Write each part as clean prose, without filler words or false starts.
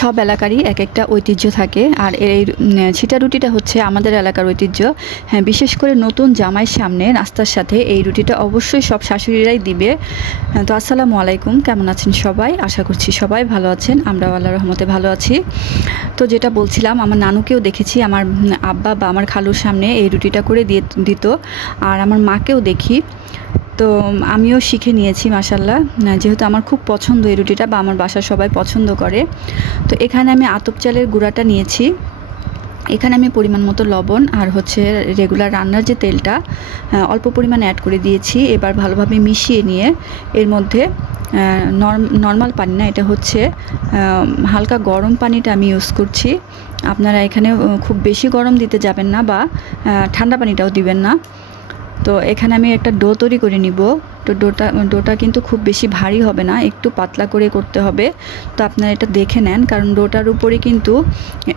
সব এলাকারই এক একটা ঐতিহ্য থাকে, আর এই ছিটা রুটিটা হচ্ছে আমাদের এলাকার ঐতিহ্য। হ্যাঁ, বিশেষ করে নতুন জামাইয়ের সামনে নাস্তার সাথে এই রুটিটা অবশ্যই সব শাশুড়িরাই দিবে। তো আসসালামু আলাইকুম, কেমন আছেন সবাই? আশা করছি সবাই ভালো আছেন, আমরাও আল্লাহর রহমতে ভালো আছি। তো যেটা বলছিলাম, আমার নানুকেও দেখেছি আমার আব্বা বা আমার খালুর সামনে এই রুটিটা করে দিত, আর আমার মাকেও দেখি। তো আমিও শিখে নিয়েছি মাশাল্লাহ, যেহেতু আমার খুব পছন্দ এই রুটিটা, বা আমার বাসার সবাই পছন্দ করে। তো এখানে আমি আতপ চালের গুঁড়াটা নিয়েছি, এখানে আমি পরিমাণ মতো লবণ আর হচ্ছে রেগুলার রান্নার যে তেলটা অল্প পরিমাণে অ্যাড করে দিয়েছি। এবার ভালোভাবে মিশিয়ে নিয়ে এর মধ্যে নর্মাল পানি না, এটা হচ্ছে হালকা গরম পানিটা আমি ইউজ করছি। আপনারা এখানে খুব বেশি গরম দিতে যাবেন না, বা ঠান্ডা পানিটাও দিবেন না। তো এখানে আমি একটা ডো তৈরি করে নিব। তো ডোটা কিন্তু খুব বেশি ভারী হবে না, একটু পাতলা করে করতে হবে। তো আপনারা এটা দেখে নেন, কারণ ডোটার উপরে কিন্তু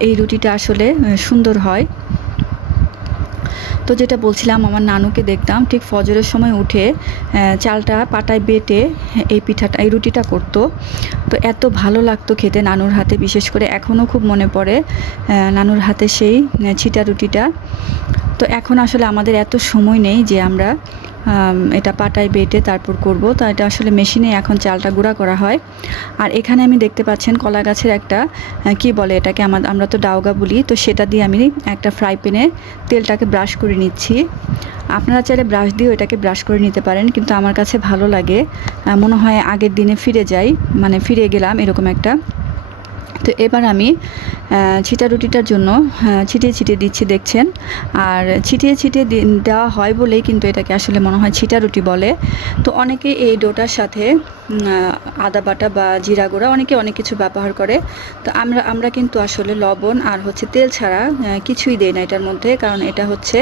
এই রুটিটা আসলে সুন্দর হয়। তো যেটা বলছিলাম, আমার নানুকে দেখতাম ঠিক ফজরের সময় উঠে চালটা পাটায় বেটে এই রুটিটা করতো। তো এত ভালো লাগতো খেতে নানুর হাতে, বিশেষ করে এখনও খুব মনে পড়ে নানুর হাতে সেই ছিটা রুটিটা। তো এখন আসলে আমাদের এত সময় নেই যে আমরা এটা পাটায় বেটে তারপর করব। তো এটা আসলে মেশিনে এখন চালটা গুঁড়া করা হয়। আর এখানে আমি দেখতে পাচ্ছেন কলা গাছের একটা কি বলে এটাকে, আমরা তো ডাউগা বলি, তো সেটা দিয়ে আমি একটা ফ্রাই প্যানে তেলটাকে ব্রাশ করে নিচ্ছি। আপনারা চাইলে ব্রাশ দিয়েও এটাকে ব্রাশ করে নিতে পারেন, কিন্তু আমার কাছে ভালো লাগে, মনে হয় আগের দিনে ফিরে গেলাম এরকম একটা। তো এবার আমি ছিটা রুটিটার জন্য ছিটিয়ে ছিটিয়ে দিচ্ছি, দেখছেন। আর ছিটিয়ে ছিটিয়ে দেওয়া হয় বলেই কিন্তু এটাকে আসলে মনে হয় ছিটা রুটি বলে। তো অনেকে এই ডোটার সাথে আদা বাটা বা জিরা গুঁড়া অনেকে অনেক কিছু ব্যবহার করে। তো আমরা কিন্তু আসলে লবণ আর হচ্ছে তেল ছাড়া কিছুই দেই না এটার মধ্যে, কারণ এটা হচ্ছে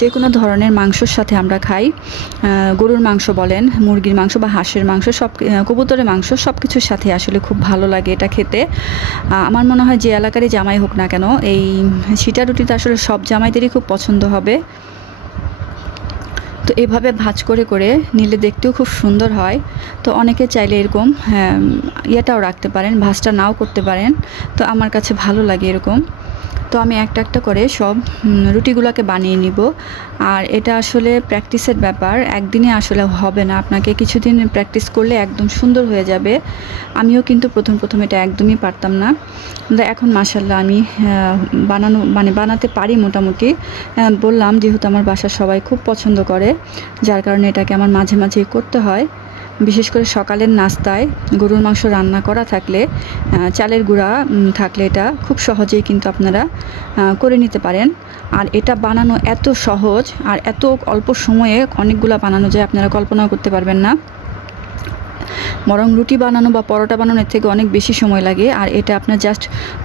যে কোনো ধরনের মাংসর সাথে আমরা খাই। গরুর মাংস বলেন, মুরগির মাংস বা হাঁসের মাংস, কবুতরের মাংস, সব কিছুর সাথে আসলে খুব ভালো লাগে এটা খেতে। আমার মনে হয় যে এলাকারই জামাই হোক না কেন, এই ছিটা রুটিটা আসলে সব জামাইদেরই খুব পছন্দ হবে। তো এভাবে ভাঁজ করে করে নিলে দেখতেও খুব সুন্দর হয়। তো অনেকে চাইলে এরকম ইয়েটাও রাখতে পারেন, ভাঁজটা নাও করতে পারেন। তো আমার কাছে ভালো লাগে এরকম। তো আমি একটা একটা করে সব রুটিগুলোকে বানিয়ে নিব। আর এটা আসলে প্র্যাকটিসের ব্যাপার, একদিনে আসলে হবে না, আপনাকে কিছুদিন প্র্যাকটিস করলে একদম সুন্দর হয়ে যাবে। আমিও কিন্তু প্রথম এটা একদমই পারতাম না, কিন্তু এখন মাশাল্লাহ আমি বানাতে পারি মোটামুটি। বললাম যেহেতু আমার বাসার সবাই খুব পছন্দ করে, যার কারণে এটাকে আমার মাঝে মাঝেই করতে হয়। বিশেষ করে সকালের নাস্তায় গরুর মাংস রান্না করা থাকলে, চালের গুঁড়া থাকলে এটা খুব সহজেই কিন্তু আপনারা করে নিতে পারেন। আর এটা বানানো এত সহজ, আর এত অল্প সময়ে অনেকগুলো বানানো যায়, আপনারা কল্পনাও করতে পারবেন না। বরং রুটি বানানো বা পরোটা বানানোর থেকে অনেক বেশি সময় লাগে। আর এটা আপনার জাস্ট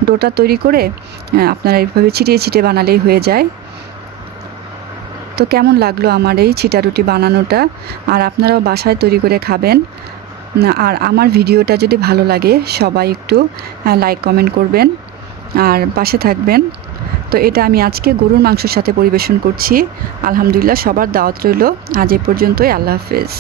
ডোটা তৈরি করে আপনারা এইভাবে ছিটিয়ে ছিটিয়ে বানালেই হয়ে যায়। তো কেমন লাগলো আমার এই ছিটা রুটি বানানোটা? আর আপনারাও বাসায় তৈরি করে খাবেন। আর আমার ভিডিওটা যদি ভালো লাগে, সবাই একটু লাইক কমেন্ট করবেন আর পাশে থাকবেন। তো এটা আমি আজকে গরুর মাংসের সাথে পরিবেশন করছি। আলহামদুলিল্লাহ, সবার দাওয়াত রইল। আজ এ পর্যন্তই, আল্লাহ হাফেজ।